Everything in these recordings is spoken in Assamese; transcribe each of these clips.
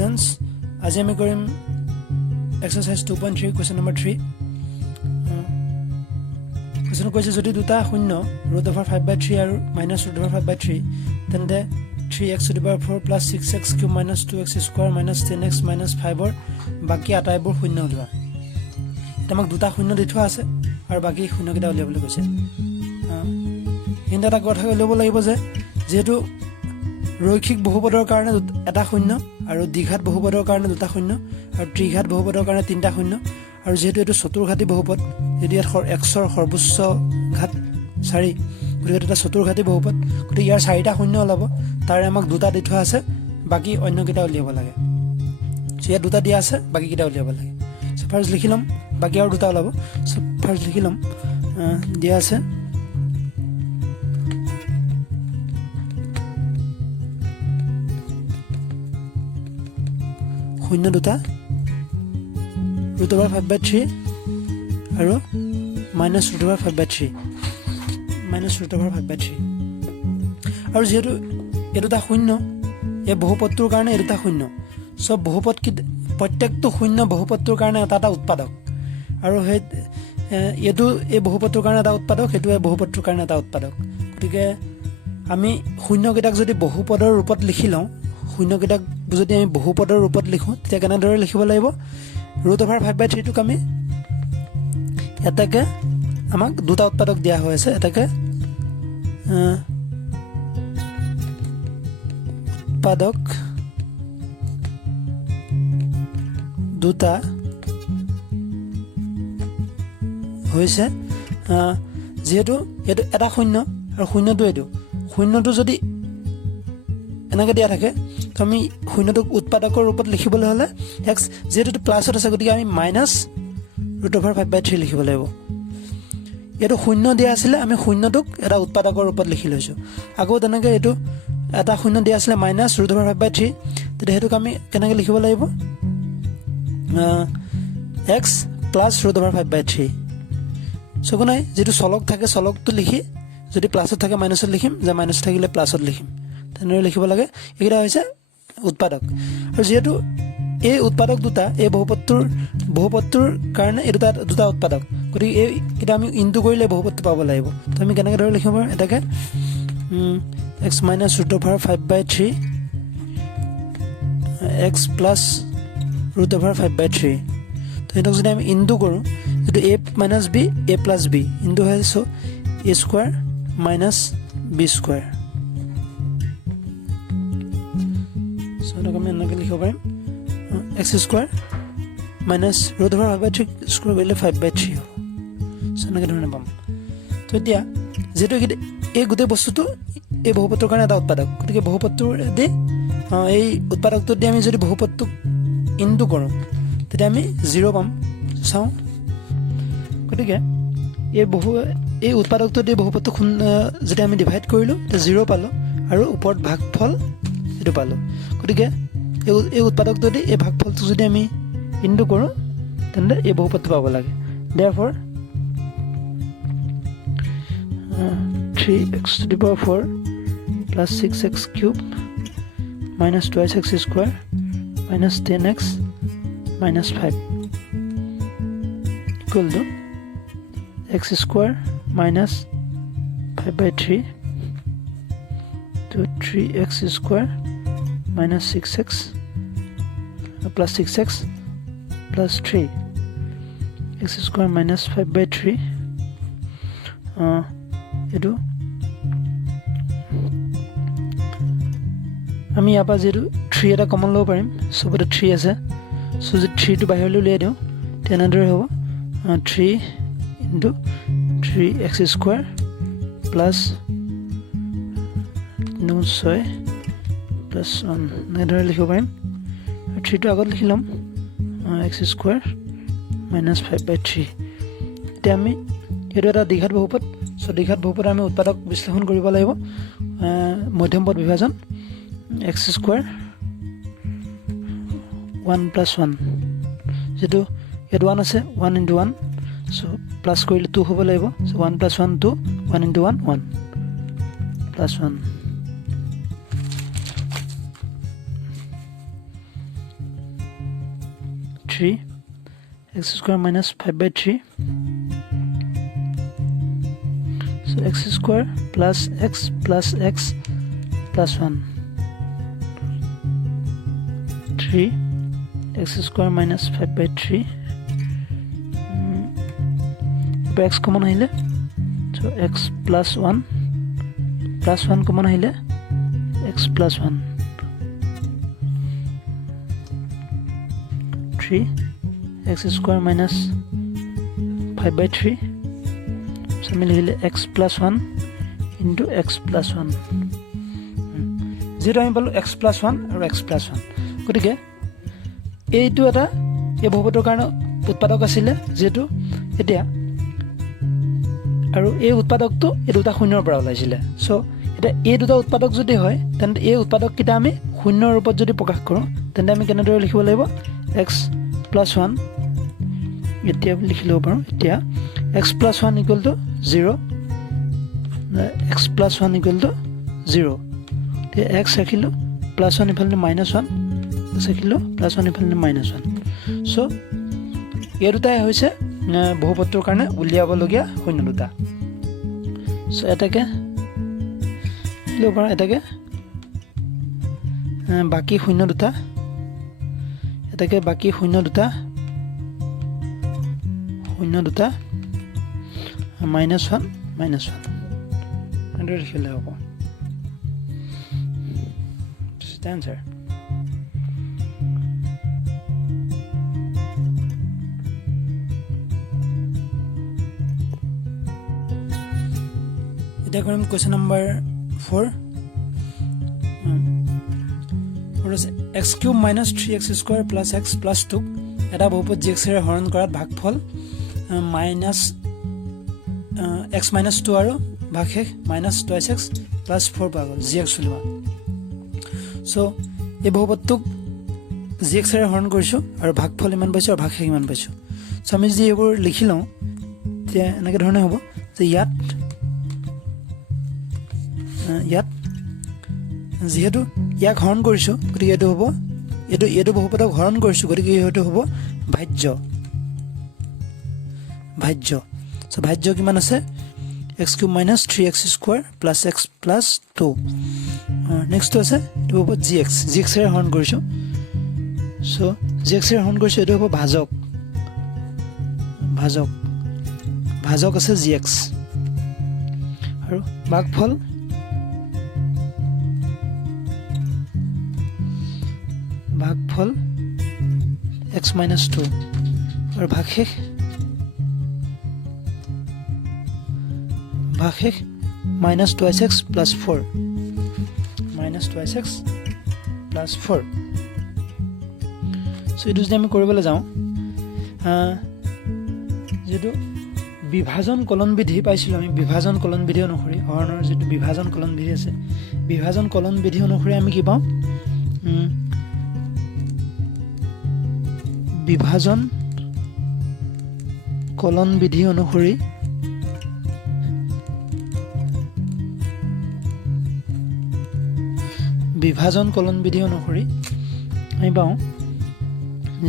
students, আজি আমি কৰিম exercise 2.3 question number 3 question কৈছে যদি দুটা শূন্য root over 5/3 আৰু minus root over 5/3 তেন্তে 3x to the power 4 plus 6x cube minus 2x square minus 10x minus 5 ৰ বাকি আটাইবোৰ শূন্য উলিওৱা এটা আমাক দুটা শূন্য দি থোৱা আছে আৰু বাকি শূন্য কেইটা উলিয়াবলৈ কৈছে এটা কথা উলিয়াব লাগিব যে যেহেতু ৰৈখিক বহুপদৰ কাৰণে এটা শূন্য আৰু দ্বিঘাত বহুপদৰ কাৰণে দুটা শূন্য আৰু ত্ৰিঘাত বহুপদৰ কাৰণে তিনিটা শূন্য আৰু যেহেতু এটো চতুৰ্ঘাতী বহুপদ যদি ইয়াত x ৰ সৰ্বোচ্চ ঘাত 4 গতিকে এটা চতুৰ্ঘাতী বহুপদ গতিকে ইয়াৰ 4টা শূন্য ওলাব তাৰে আমাক দুটা দি থোৱা আছে বাকি অন্য কেইটা উলিয়াব লাগে ইয়াত দুটা দিয়া আছে বাকি কেইটা উলিয়াব লাগে সো ফাৰ্স্ট লিখি লম বাকি আৰু দুটা ওলাব সো ফাৰ্স্ট লিখি লম দিয়া আছে শূন্য দুটা root over 5/3 আৰু minus root over 5/3 minus root over 5/3 আৰু যেহেতু এটা শূন্য এই বহুপদটোৰ কাৰণে এটা শূন্য সব বহুপদ কি প্ৰত্যেকটো শূন্য বহুপদটোৰ কাৰণে এটা উৎপাদক আৰু এটো এই বহুপদটোৰ কাৰণে এটা উৎপাদক এটো এই বহুপদটোৰ কাৰণে এটা উৎপাদক গতিকে আমি শূন্য কেইটাক যদি বহুপদৰ ৰূপত লিখি লওঁ শূন্য কেইটাক যদি আমি বহুপদৰ ৰূপত লিখো তেতিয়া কেনেদৰে লিখিব লাগিব root over 5/3 টোক আমি এটাকে আমাক দুটা উৎপাদক দিয়া হৈছে এটাকে উৎপাদক দুটা হৈছে যেহেতু এটো এটা শূন্য আৰু শূন্যটো যদি এনেকৈ দিয়া থাকে তো আমি শূন্যটোক উৎপাদকৰ ৰূপত লিখিবলৈ হলে x যেহেতু প্লাছত আছে গতিকে আমি মাইনাস root over 5/3 লিখিব লাগিব এটো শূন্য দিয়া আছিল আমি শূন্যটোক এটা উৎপাদকৰ ৰূপত লিখি লৈছো আকৌ তেনেকৈ এটো এটা শূন্য দিয়া আছিল মাইনাস root over 5/3 তেতিয়া হেতুক আমি কেনেকৈ লিখিব লাগিব x plus root over 5/3 সগুনাই যেটো চলক থাকে চলকটো লিখি যদি প্লাছত থাকে মাইনাছত লিখিম যে মাইনাছ থাকিলে প্লাছত লিখিম তেনেকৈ লিখিব লাগে এইটা হৈছে উৎপাদক আৰু যেহেতু এই উৎপাদক দুটা এই বহুপদটোৰ কাৰণে এই দুটা উৎপাদক গতিকে এইটা আমি ইনটু কৰিলে বহুপদটো পাব লাগিব তো আমি কেনেকৈ ধৰি লিখিম এটাকে x minus root over 5/3 x plus root over 5/3 তো এটাক যদি আমি ইনটু কৰো যেটো a minus b a plus b into হয় so a square minus b square আমি এনেকৈ লিখিব পাৰিম x square minus root over 5/3 square কৰিলে 5/3 হ'ব সো এনেকৈ ধৰণে পাম তো এতিয়া যেটো এই গোটেই বস্তুটো এই বহুপদৰ কাৰণে এটা উৎপাদক গতিকে বহুপদটোৰ দি এই উৎপাদকটো দি আমি যদি বহুপদটো ইনটু কৰোঁ তেতিয়া আমি 0 পাম চাওঁ গতিকে এই উৎপাদকটো দি বহুপদটো যেতিয়া আমি ডিভাইড কৰিলোঁ তেতিয়া 0 পালোঁ আৰু ওপৰত ভাগফল এটো পালোঁ গতিকে এই উৎপাদকটো দি এই ভাগফলটো যদি আমি ইনটু কৰোঁ তেন্তে এই বহুপদটো পাব লাগে therefore 3x to the power 4 plus 6x cube minus 2x square minus 10x minus 5 equal to x square minus 5/3 to 3x square minus 6x plus 6x plus 3 x square minus 5/3 এটো আমি ইয়াৰ পৰা যেটো 3 এটা কমন ল'ব পাৰিম সবতে 3 আছে সো যে 3 টো বাহিৰলৈ উলিয়াই দিওঁ তেনেদৰে হ'ব 3 into 3x square plus 9 plus 1 নেদৰে লিখিব পাৰিম 3 টো আগত লিখি লম x square minus 5/3 এতিয়া আমি এটো এটা দ্বিঘাত বহুপদ সো দ্বিঘাত বহুপদ আমি উৎপাদক বিশ্লেষণ কৰিব লাগিব মধ্যম পদ বিভাজন x square 1 plus 1 যেটো এটো 1 আছে 1 into 1 সো প্লাস কৰিলে 2 হ'ব লাগিব so 1 plus 1 2 1 into 1 1 plus 1 x square minus 5/3. So x square plus x plus 1. 3 x square minus 5/3. X common ahile, so x plus 1 common ahile, x plus 1. 3 x square minus 5/3. So আমি লিখিলে x plus 1 into x plus 1. যেটা আমি পালো x plus 1 আৰু x plus 1. গতিকে এইটো এটা এই বহুপদৰ কাৰণে উৎপাদক আছিল যেটো এতিয়া আৰু এই উৎপাদকটো এই দুটা শূন্যৰ পৰা ওলাইছিল। সো এটা এই দুটা উৎপাদক যদি হয় তেন্তে এই উৎপাদক কিটা আমি শূন্যৰ ৰূপত যদি প্ৰকাশ কৰোঁ তেন্তে আমি কেনেদৰে লিখিব লাগিব x plus 1 এতিয়া লিখি ল'ব পাৰোঁ। এতিয়া x plus 1 equal to 0, x plus 1 equal to 0. তে x ৰাখিলো plus 1 ইফালে minus 1, x ৰাখিলো plus 1 ইফালে minus 1. সো এই দুটাই হৈছে বহুপদটোৰ কাৰণে উলিয়াবলগীয়া শূন্য দুটা। সো এটাকে ল'ব পাৰোঁ, এটাকে বাকি শূন্য দুটা, এটাকে বাকি শূন্য দুটা minus 1 এনেদৰে লিখিলে হ'ব। This is the answer. এতিয়া কৰিম question number 4. x cube minus 3x square plus x plus 2 এটা বহুপদ gx ৰে হৰণ কৰাত ভাগফল minus x minus 2 আৰু ভাগশেষ minus 2x plus 4 পোৱা গ'ল gx উলিওৱা। সো এই বহুপদটোক gx ৰে হৰণ কৰিছোঁ আৰু ভাগফল ইমান পাইছোঁ আৰু ভাগশেষ ইমান পাইছোঁ। সো আমি যদি এইবোৰ লিখি লওঁ তেতিয়া এনেকৈ ধৰণে হ'ব যে ইয়াত যেহেতু ইয়াক হৰণ কৰিছোঁ গতিকে এইটো হ'ব এইটো বহুপদক হৰণ কৰিছোঁ গতিকে এইটো হ'ব ভাজ্য। সো ভাজ্য কিমান আছে x cube minus 3x square plus x plus 2. নেক্সটটো আছে এইটো হ'ব gx ৰে হৰণ কৰিছোঁ। সো gx ৰে হৰণ কৰিছোঁ এইটো হ'ব ভাজক আছে gx আৰু ভাগফল x minus 2 আৰু ভাগশেষ minus 2x plus 4 সো এইটো যদি আমি কৰিবলৈ যাওঁ যেটো বিভাজন কলন বিধি পাইছিলোঁ আমি বিভাজন কলন বিধি অনুসৰি হৰণৰ যেটো বিভাজন কলন বিধি আছে বিভাজন কলন বিধি অনুসৰি আমি কি পাওঁ বিভাজন কলন বিধি অনুসৰি আমি পাওঁ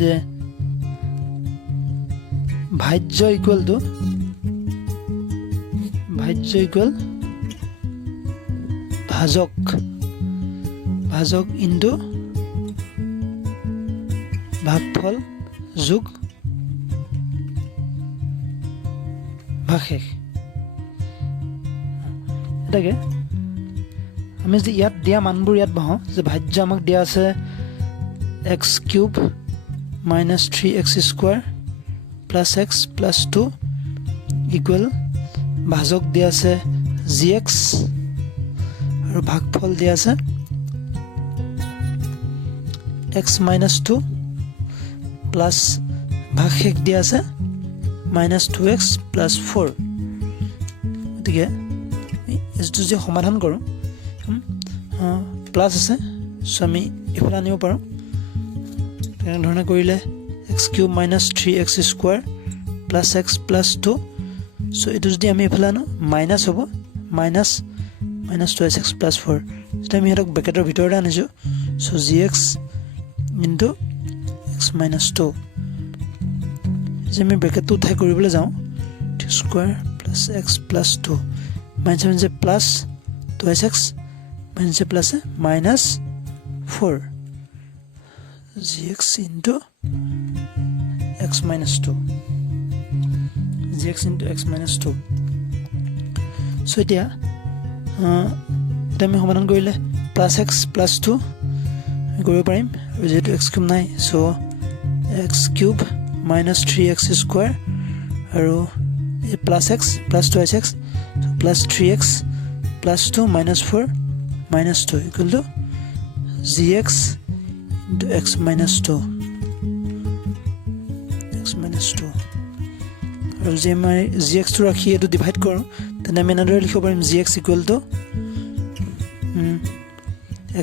যে ভাজ্য ইকুৱেল ভাজক ইনটু ভাগফল যোগ ভাগশেষ। এটাকে আমি যদি ইয়াত দিয়া মানবোৰ ইয়াত বহাওঁ যে ভাজ্য আমাক দিয়া আছে x cube minus 3x square plus x plus 2 equal ভাজক দিয়া আছে gx আৰু ভাগফল দিয়া আছে x minus 2 plus ভাগশেষ দিয়া আছে minus 2x plus 4। গতিকে এইটো যদি সমাধান কৰোঁ প্লাছ আছে সো আমি এইফালে আনিব পাৰোঁ। তেনেধৰণে কৰিলে x cube minus 3x square plus x plus 2 so এইটো যদি আমি এইফালে আনো মাইনাছ হ'ব minus 2x plus 4 যেতিয়া আমি সিহঁতক ব্ৰেকেটৰ ভিতৰতে আনিছোঁ so gx into x minus 2 যে আমি ব্ৰেকেটটো উঠাই কৰিবলৈ যাওঁ 2 square plus x plus 2 minus মানে plus 2x minus plus minus 4 gx into x minus 2 gx into x minus 2 so এতিয়া আমি সমাধান কৰিলে প্লাছ x প্লাছ 2 আমি কৰিব পাৰিম আৰু যেহেতু x কিউব নাই so x cube minus 3x square আৰু plus x plus 2x so plus 3x plus 2 minus 4 minus 2 equal to gx into x minus 2 আৰু যে মই gx টো ৰাখি এটো ডিভাইড কৰোঁ তেনে আমি এনেদৰে লিখিব পাৰিম gx equal to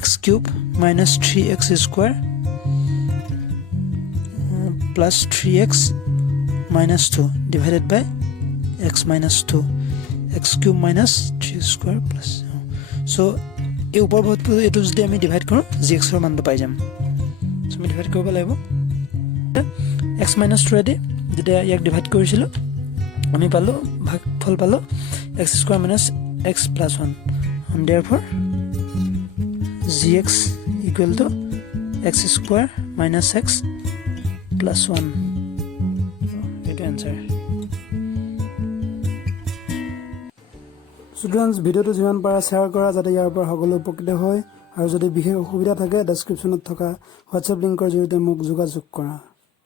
x cube minus 3x square plus 3x minus 2 divided by x minus 2 x cube minus 3 square plus so এই ওপৰ ভাগটো এটো যদি আমি ডিভাইড কৰোঁ gx ৰ মানটো পাই যাম so আমি ডিভাইড কৰিব লাগিব x minus 2 দি যেতিয়া ইয়াক ডিভাইড কৰিছিলোঁ আমি পালো ভাগফল পালো x square minus x plus 1 and therefore gx equal to x square minus x plus 1 সেইটো answer Students, ভিডিওটো যিমান পাৰা শেয়াৰ কৰা যাতে ইয়াৰ পৰা সকলো উপকৃত হয় আৰু যদি বিশেষ অসুবিধা থাকে ডেসক্ৰিপচনত থকা WhatsApp লিংকৰ জৰিয়তে মোক যোগাযোগ কৰা